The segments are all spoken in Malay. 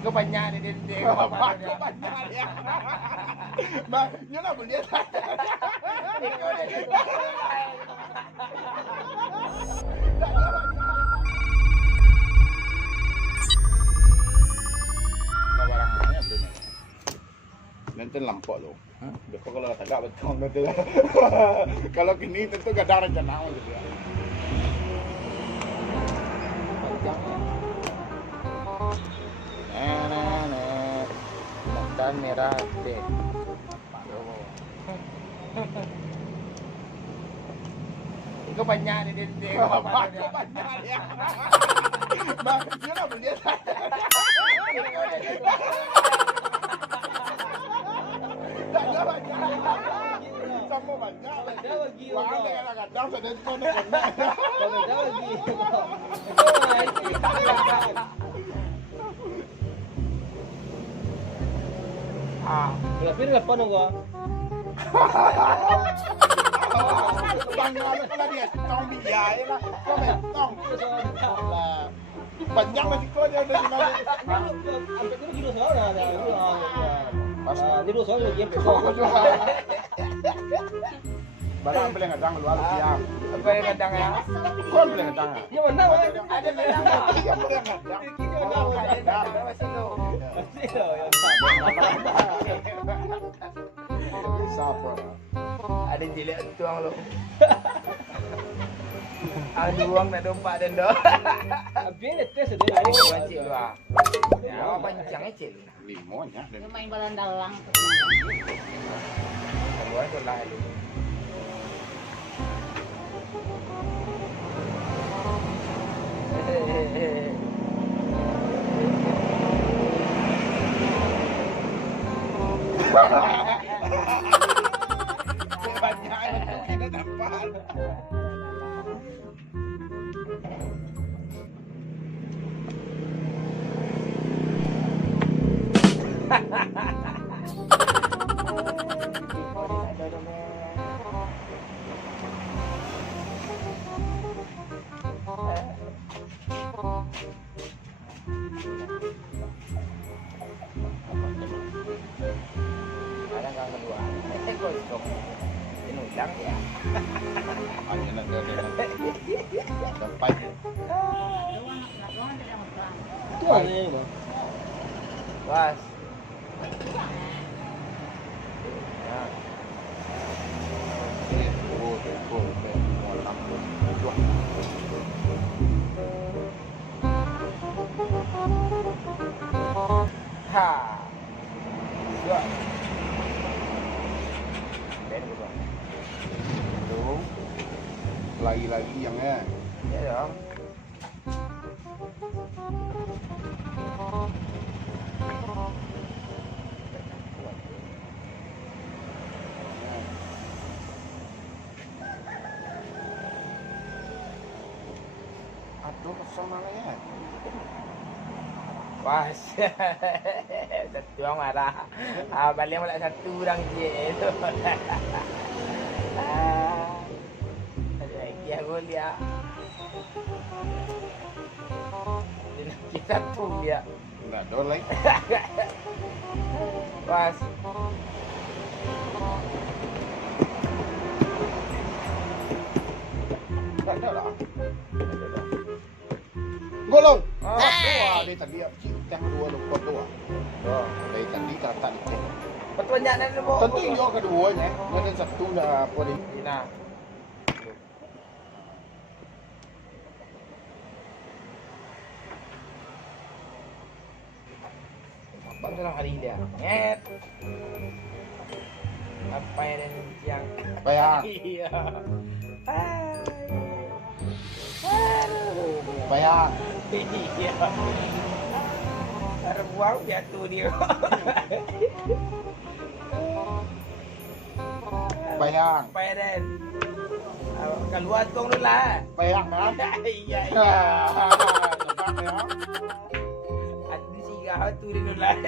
Ikaw banyak ni dinding. Aku banyak ya. Bang, nyola pun dia. Ikaw na dito. Nah, barang banyak belum. Nanti lampau lo. Besok kalau tak ada betul nanti. Kalau kini tentu gak ada rencana gitu ya. Nah. Dan merah deh. Ikaw banyak ni dinding. Aku banyak ya. Bang, nyola pun dia. Ikaw na dito. Tak ada banyak. Sama banyak. Wah, dengan kadang sudah itu nak kena. Ah, Pila pa nung Bang, kalau dia tong biaya lah. Kau tong. Lah. Banyak masih kau dia dari mana? Sampai dulu dinosaur ada. Pas Dinosaur lagi yang barang beli ngadang luar siang. apa yang kadang ya? Kau beli ngadang. Yang mana? Ada merah. Iya beli ngadang. Ada kadang masih tu. Siapa? Ada jelek tuang lo. Ada uang nak dompak dan dah. Abang ni tes dia. Ada pancing tu ah. Ya, awak pancing kecil. Limonya. Dia main balan dalang. Keluar tu lah lu. Banyak kita dapat. Kadang kang kedua. Kosong. Ini ulang ya. Hanya nak ada. Dapat. Tu ni mah. Was. Ya. Ha. Dua. Ben dua. Tuh. Lagi-lagi yang ya. Ya dong. Aduh, sama lah ya. Pas. Satu orang marah. Ah, balik malah satu orang je tu. Ah. Ada lagi aku lihat. Kita tu dia. Enggak ada lagi. Pas. Enggak ada lah. Golong. Wah, dia tadi yang kedua lupa tua. Oh. Dari tadi kata itu. Petunjuk dan lu. Tentu yang keduanya, ada satu dah apa ni? Ina. Bang dalam hari dia. Nget. Apa yang yang Apa ya? Iya. Bayang. Iya. Ada buang jatuh dia. Bayang. Peren. Keluar tong dulu lah. Bayang kan? Iya Ya. iya. Tempat ya. Ada singgah tu dia dulu lah.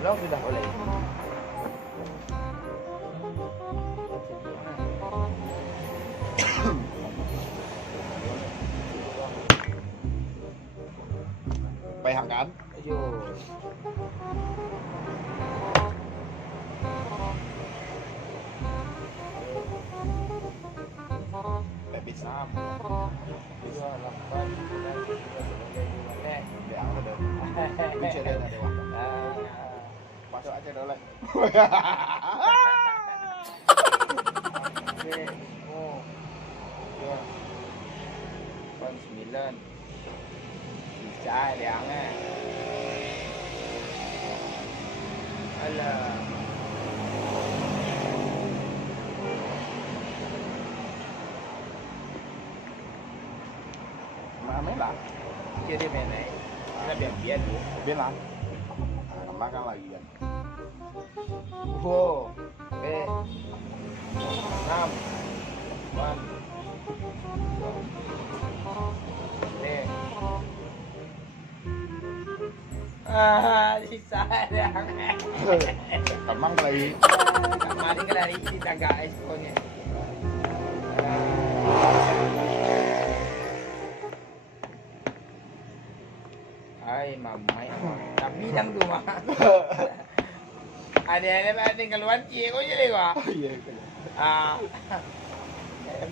Belum sudah boleh. bayangkan. Ayo. Tak bisa. 2, 8, 9, 10, 11, 12, 13. Dia ada. Bicara dia ada waktu. Masuk aja dulu. Oke. Oh. Ya. 9. Bisa liangnya. Alah. Main lah. Dia main naik. Kita biar dia. Bilang. Makan lagi kan. Wow. 6. 1. Sisa liangnya. Tamang lagi. Kemarin kan hari ini tak guys pokoknya. Hai mamai, tapi yang tu mah. Ada keluar cie kau je lewa. Iya. Ah,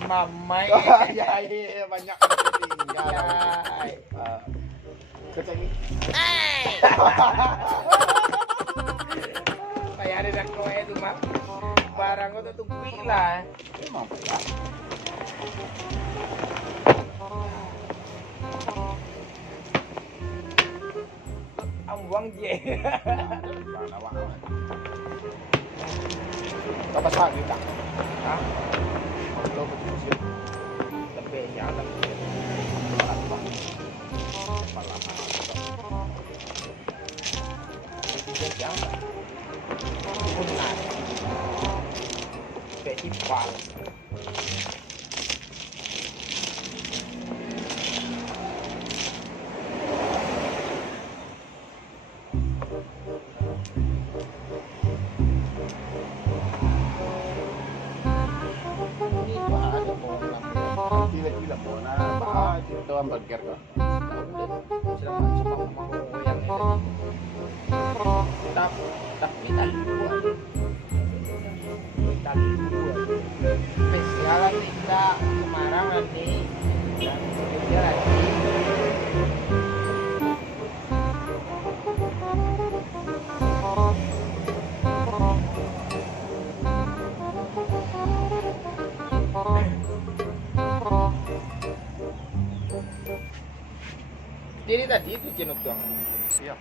mamai. Ya, banyak tinggal. Kecengin. Kayak ada dak kowe tu mah. Barang kau tu tunggu lah. Emang ya. Ambuang je. Apa saat kita? Hah? Kalau betul sih. Lebih ya lebih. Tiga jam. Punah. Festival. Gila mau na ba dito ang burger ko. Selamat sama mau yang itu. Tapi taluan. Taluan. Spesial kita Semarang nanti dan spesial lagi. Jadi tadi itu jenuk dong. Iya.